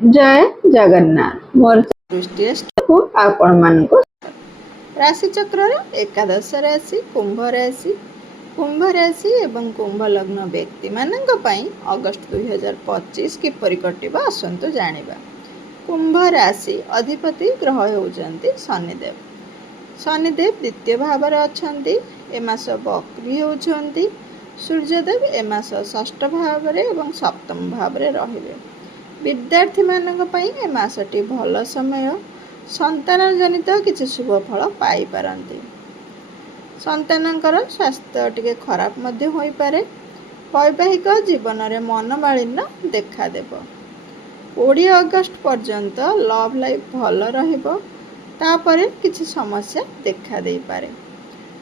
जय जगन्नाथ मोर दृष्टि को आपण मानक राशि चक्र एकादश राशि कुंभ राशि एवं कुंभ लग्न व्यक्ति मानक पई अगस्त 2025 किपरि कटिबा आसंतु जानिबा। कुंभ राशि अधिपति ग्रह होउचंती शनिदेव। शनिदेव द्वितीय भाव रे अछंती। ए मास बक्री होउचंती। सूर्यदेव ए मास षष्ठ भाव रे एवं सप्तम भाव रे रहिबे। विद्यार्थी मानक पई ए मासटी भल समय। संतान जनित किसी शुभ फल पाई पारंती। संतानकर स्वास्थ्य टिके खराब मध्य होई पारे। वैवाहिक जीवन रे मनमालिन्य देखा देब। 20 अगस्त पर्यंत लव लाइफ भल रहिबो। तापरे किसी समस्या देखा दे पारे।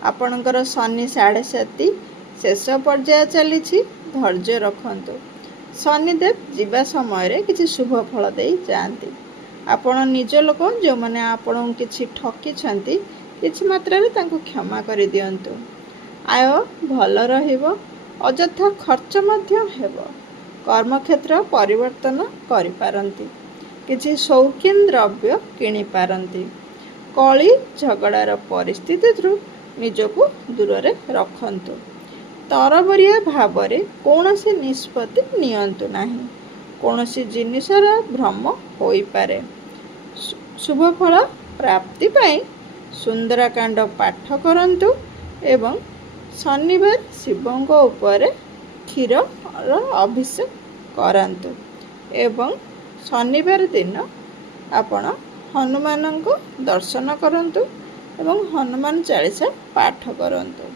आपणकर शनि 7.5 शेष पर्याय चली। धैर्य रखंतु। शनिदेव जीवा समय रे किसी शुभ फल दे जाती। आपण निज लोक जो मैंने आपण किसी ठकी किसी मात्रा रे तांको क्षमा कर दियंतु। आय भल रहिबो। अଯଥା खर्च मध्य हेबो। कर्मक्षेत्र परिवर्तन करि पारंती। किसी शौकीन द्रव्य किनि पारंती। कली झगड़ार परिस्थिति निजको दूर रे रखंतु। तरबरिया भाव रे कोनोसी निष्पत्ति नियंतु नाही। कोनोसी जिनिसर भ्रम होई पारे। शुभ फल प्राप्ति पाई सुंदरकांड पाठ करंतु एवं शनिवार शिवंको ऊपर क्षीर अभिषेक करंतु एवं शनिवार दिन आपण हनुमान को दर्शन करंतु एवं हनुमान चालीसा पाठ करंतु।